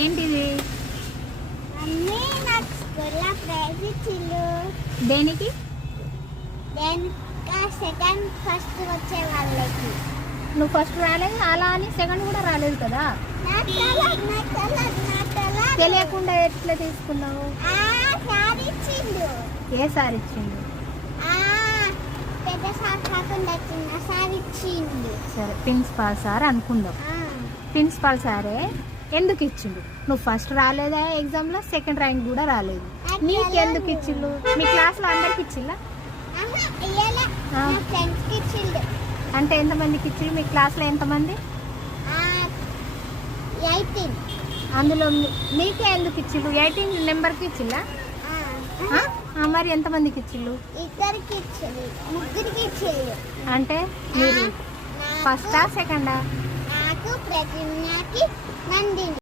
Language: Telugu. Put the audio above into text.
ఏంటిది? మమ్మీ నాకు స్కూల్లో ప్రైజ్ ఇచ్చిండు. దేనికి? సెకండ్ ఫస్ట్ వచ్చే వాళ్ళకి. నువ్వు ఫస్ట్ రాలేదు, అలా అని సెకండ్ కూడా రాలేదు కదా. తెలియకుండా ఎట్లా తీసుకున్నావు? సార్ ఇచ్చిండు. ఏ సార్ ఇచ్చిండు? పెద్ద సార్ కాకుండా చిన్న సార్ ఇచ్చిండు. సరే, ప్రిన్సిపాల్ సార్ అనుకుందాం. ప్రిన్సిపాల్ సారే ఎందుకు ఇచ్చిండు? నువ్వు ఫస్ట్ రాలేదా ఎగ్జామ్లో, సెకండ్ ర్యాంక్ కూడా రాలేదు, నీకు ఎందుకు ఇచ్చిండు? మీ క్లాస్లో అందరికి ఇచ్చిందా? ఫ్రెండ్స్కి ఇచ్చిండు. అంటే ఎంతమందికి ఇచ్చిండు? మీ క్లాస్లో ఎంతమంది? 18. అందులో నీకే ఎందుకు ఇచ్చిండు? 18 నెంబర్కి ఇచ్చిందా? మరి ఎంతమందికి ఇచ్చిండు? ఇద్దరికి ఇచ్చిండు, ముగ్గురికి ఇచ్చిండు. అంటే మీరు ఫస్టా సెకండా? నాకు ప్రతిజ్ఞకి నందిని.